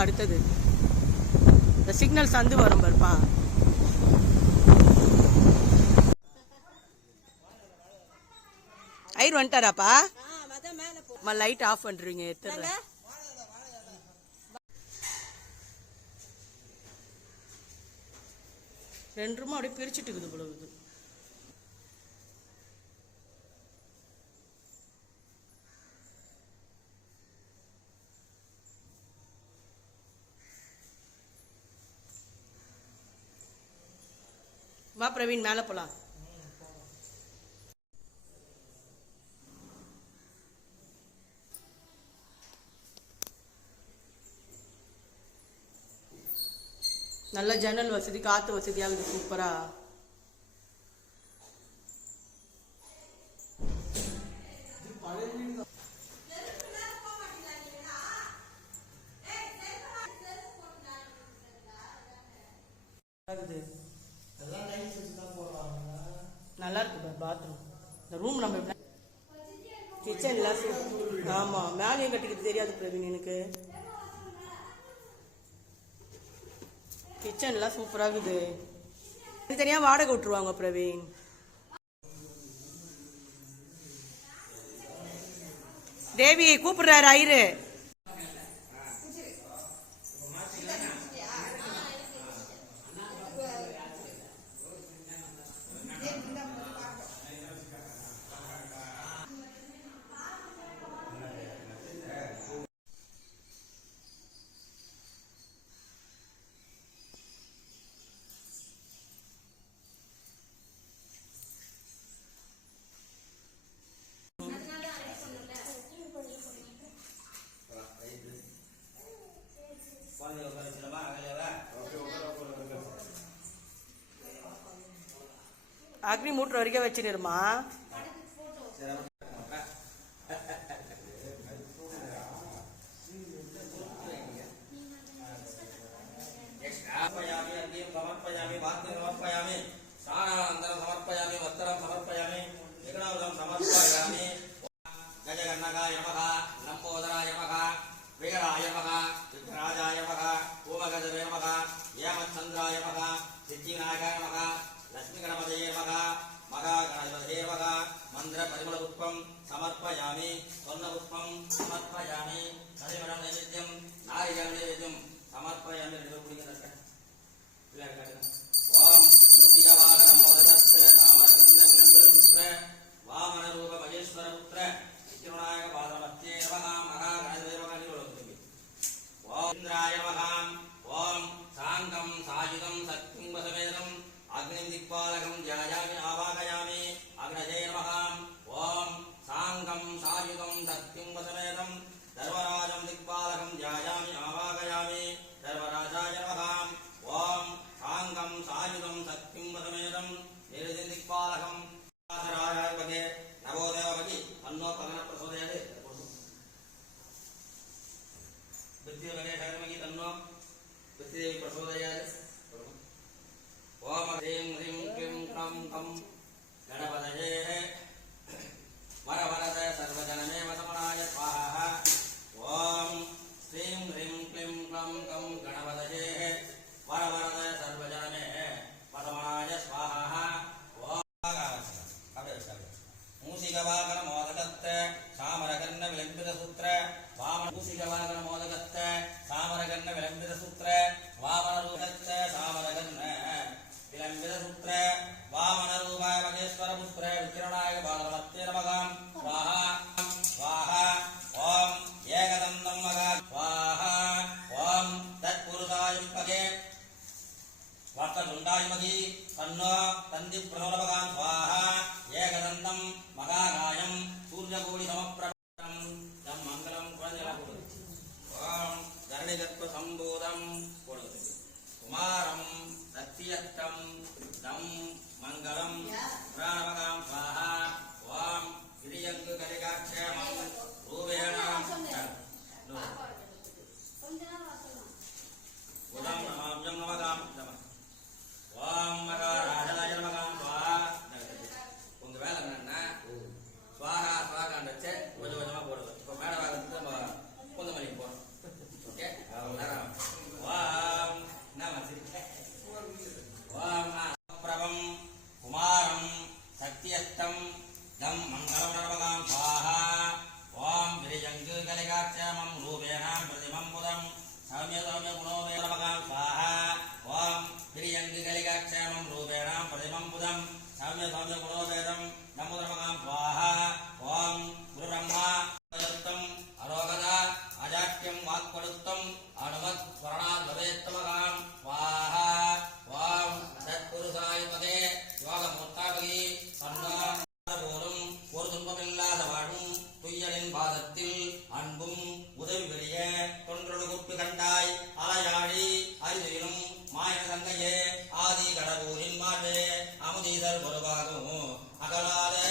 அடுத்தது அடுத்தது. இந்த சிக்னல் சந்து வரும் பாருப்பா. ஐயர் வந்துட்டாராப்பா? லைட் ஆஃப் பண்ணுறீங்க எடுத்துடுறேன் ரெண்டு அப்படியே பிரிச்சுட்டு இருக்குது போல வா பிரவீன் மேலே போலாம். நல்ல ஜன்னல் வசதி காத்து வசதியாக இருக்குது சூப்பரா இருக்குது. நல்லா இருக்கு பாத்ரூம் இந்த ரூம் நம்ம எப்படி ஆமாம் ஆமா மேலேயும் கட்டிக்கிட்டு தெரியாது பிரவீன் எனக்கு. கிச்சன்லாம் சூப்பராக இருக்குது. தனியாக வாடகை விட்டுருவாங்க பிரவீன். தேவியை கூப்பிடுறாரு ஐரு குழந்தைய உட்கார வச்சிடமா அகலையாவ அக்னி மூட்டுற வரைக்கும் வச்சுருமா? சமர்ப்பயாமி வாத்திரம் சமர்ப்பயாமி. சாரானந்தரம் சமர்ப்பயாமி வத்திரம் சமர்ப்பயாமி விக்னவதம் சமர்ப்பயாமி கஜகன்னகா யமகா லம்போதரா யமகா విగరాయ మహ విఘ్నరాజాయ మహ పూమగజవే మహ హేమచంద్రాయ మహ సిద్ధినాయకాయ మహ లక్ష్మీగణపతయే మహ మహాగణపతయే మహ మంద్ర పరిమళ పుష్పం సమర్పయామి స్వర్ణ పుష్పం సమర్పయామి సరిమణ నైవేద్యం నారిగణ నైవేద్యం సమర్పయామి రెండు కుడిగా ఇలా க்ளம் கம் கணபதயே. வரவரத சர்வஜனமே வசமனாய ஸ்வாஹா ஓம் ஸ்ரீம் ஹ்ரீம் க்ளீம் க்ளம் கம் கணபதயே. வரவரத சர்வஜனமே வசமனாய ஸ்வாஹா ஓம் மூசிகவாகன மோதகத்த சாமரகர்ண விளம்பித சூத்திர வாமன மூசிகவாகன மோதகத்த சாமரகர்ண விளம்பித சூத்திர வாமன ரூபத்த यत्तं तं मङ्गलं प्राणगां स्वाहा அமுதீதர் ஒருவாகும் அகலாத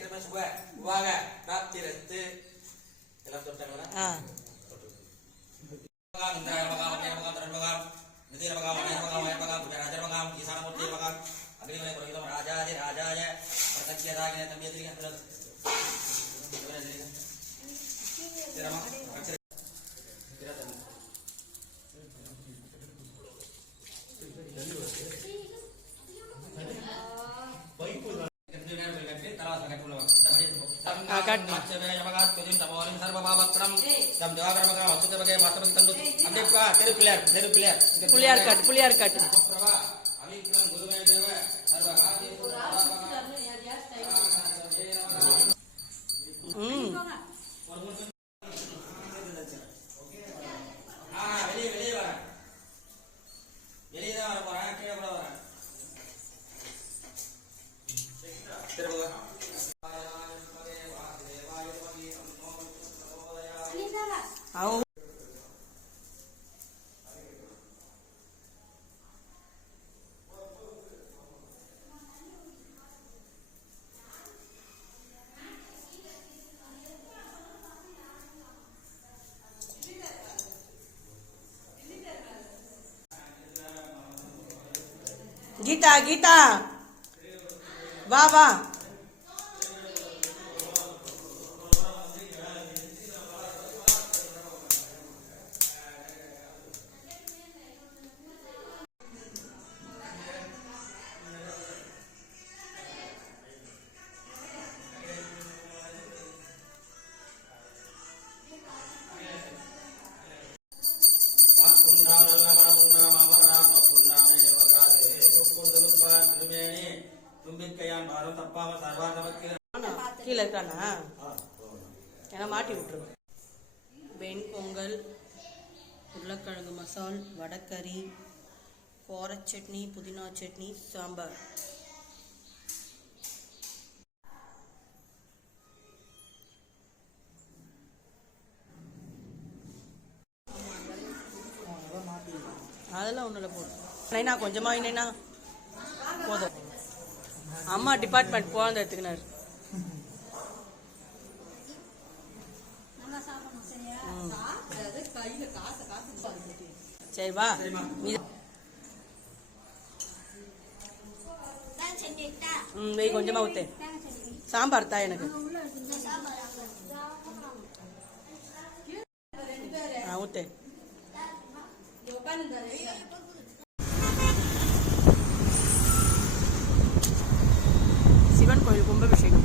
வருஷம் கழிச்சு சீக்கிரமே சுப வாக பிராப்திரத்து எல்லாம் தொட்டாங்களா ஆ மகாம் இந்திராய மகாம் அக்னேய மகாம் தரண் மகாம் நிதிர மகாம் அனேய மகாம் அய மகாம் குபேராஜர் மகாம் ஈசானமூர்த்தி மகாம் அக்னிமலை புரோகிதம் ராஜாதி ராஜாய பிரதக்ஷதாகின தம்பி புளியார் காட்டு புளியார் காட்டு ம். గీత గీత. వా వా. தும்பிக்கையான் பாரம் தப்பாம சர்வா நமக்கு கீழே இருக்கானா? ஏன்னா மாட்டி விட்டுருவேன் வெண் பொங்கல் உருளைக்கிழங்கு மசால் வடக்கறி கோர சட்னி புதினா சட்னி சாம்பார். அதெல்லாம் ஒன்றும் இல்லை போடும் நைனா கொஞ்சமாக நைனா போதும். அம்மா டிபார்ட்மெண்ட் போகாத எடுத்துக்கினார். சரி வா. நீ ம் வெய் கொஞ்சமாக ஊற்று சாம்பார் தான் எனக்கு. ஊற்று uygun bir şekilde